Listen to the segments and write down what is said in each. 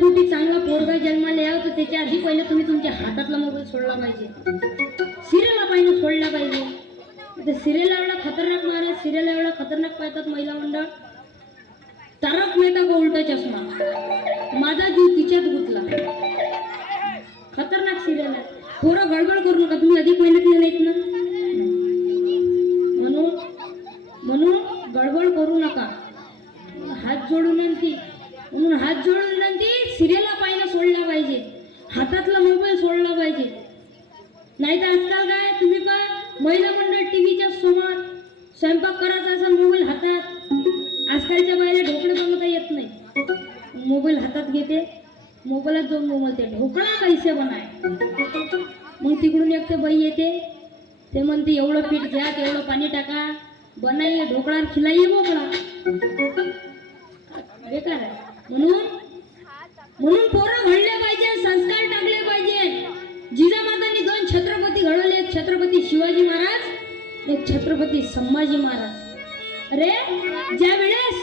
पोटी चांगला पोरगा जन्माला यावं तर त्याच्या आधी पहिले तुम्ही तुमच्या हातातला मोबाईल सोडला पाहिजे, सिरियलला पाहिजे सोडला पाहिजे. ते सिरियल एवढा खतरनाक महाराज, सिरियल एवढा खतरनाक पाहतात महिला मंडळ. तारक मेहता का उलटा चष्मा, माझा जीव तिच्यात गुंतला. खतरनाक सिरियल आहे. पोरं गडबड करू नका, तुम्ही अधिक मेहनतीने नाहीत ना, म्हणून गडबड करू नका. हात जोडून विनंती, म्हणून हात जोडून विनंती, सिरियलला पाहिलं सोडला पाहिजे, हातातला मोबाईल सोडला पाहिजे. नाही तर आजकाल काय तुम्ही काय महिला मंडळ टीव्हीच्या समोर स्वयंपाक करायचा असा मोबाईल हातात. आजकालच्या बायला ढोकळे बनवता येत नाही, मोबाईल हातात घेते, मोबाईलात जाऊन बोलते ढोकळा कैसे बनाय. मग तिकडून एक ते बाई येते, ते म्हणते एवढं पीठ घ्या, तेवढं पाणी टाका, बनाइए ढोकळा, खिलाइए मोकळा. बेकार आहे. म्हणून पोरं घडले पाहिजे, संस्कार टाकले पाहिजे. जिजामातांनी 2 छत्रपती घडवले, एक छत्रपती शिवाजी महाराज, एक छत्रपती संभाजी महाराज. अरे ज्या वेळेस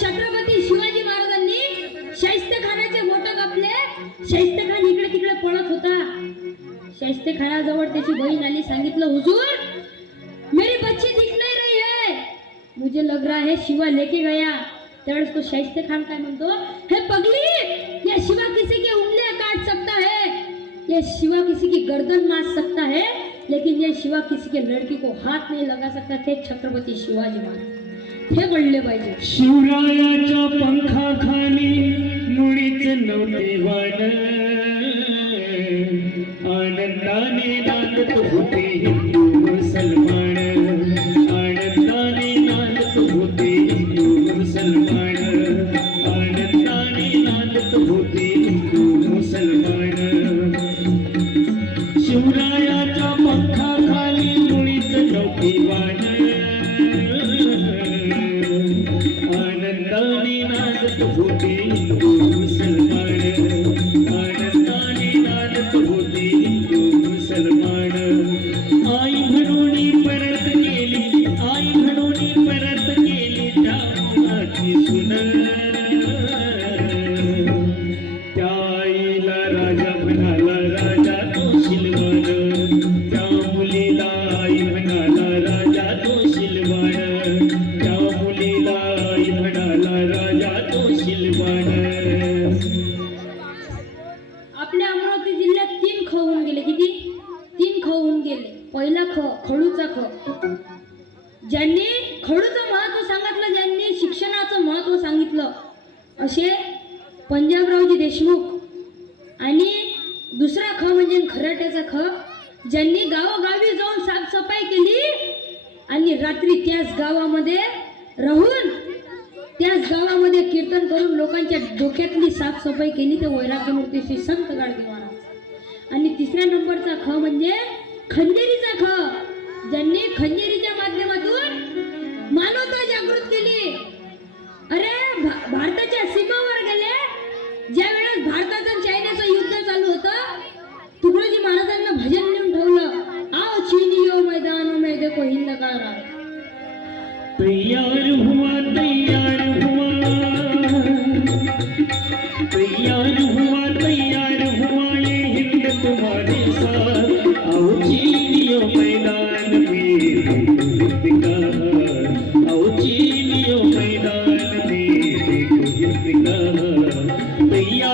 छत्रपती शिवाजी महाराजांनी शाहिस्तेखानाचे बोट कापले, शाहिस्तेखान इकडे तिकडे पळत होता. शाहिस्तेखानाजवळ त्याची बहीण आली, सांगितलं हुजूर मेरी बच्ची दिख नहीं रही है, मुझे लग रहा है शिवा लेके गया. त्यावेळेस तो शाहिस्तेखान काय म्हणतो, हे पगली, ये शिवा किसी की उंगलियां काट सकता है, ये शिवा किसी की गर्दन मार सकता है, लेकिन ये शिवा किसी के लड़की को हाथ नहीं लगा सकता. थे छत्रपती शिवाजी महाराज, हे घडले पाहिजे. शिवरायाच्या पंखाखाली मुळीच नव्हते वाण, आनंदाने नांदत होते हिंदू मुसलमान, आनंदाने नांदत होते हिंदू मुसलमान, आनंदाने नांदत होते हिंदू मुसलमान. शिवरायाच्या पंखाखाली मुळीच नव्हती वाण, आनंदाने नांदत होते हिंदू मुसलमान, आनंदाने नांदत होते हिंदू मुसलमान. आई म्हणून परत गेली, आई म्हणून परत गेली त्या मुलाची सुन, त्या आईला राजा म्हणाला राजा तो शिलवान, त्या मुलीला आई म्हणाला राजा तो शिलवान, त्या मुलीला आई म्हणाला राजा तो शिलवान. आपल्या अमरावती जिल्ह्यात 3 ख होऊन गेले. किती? 3 ख होऊन गेले. पहिला ख खडूचा ख, ज्यांनी खडूचं महत्व सांगितलं, ज्यांनी शिक्षणाचं महत्व सांगितलं, असे पंजाबरावजी देशमुख. आणि दुसरा ख म्हणजे खराट्याचा ख, ज्यांनी गावोगावी जाऊन साफसफाई केली आणि रात्री त्याच गावामध्ये राहून त्याच गावामध्ये कीर्तन करून लोकांच्या डोक्यातली साफसफाई केली, ते वैराग्यमूर्ती श्री संत गाडगे महाराज. आणि तिसऱ्या नंबरचा ख म्हणजे खंजेरीचा ख, ज्यांनी खंजेरीच्या माध्यमातून मानवता जागृत केली. अरे भारताच्या सीमेवर गेले, ज्या वेळेस भारताचं आणि चायनाचं युद्ध चालू होतं, तुकडोजी महाराजांना भजन लिहून ठेवलं, आओ चीनियो मैदानों में देखो हिंद का राज. तैयार हुआ तैयार हुआ, तैयार हुआ तैयार हुआ, ये हिंद तुम्हारे साथ, आओ चीनियो मैदान में देखो हिंद का, आओ चीनियो मैदान में देखो हिंद का. तैयार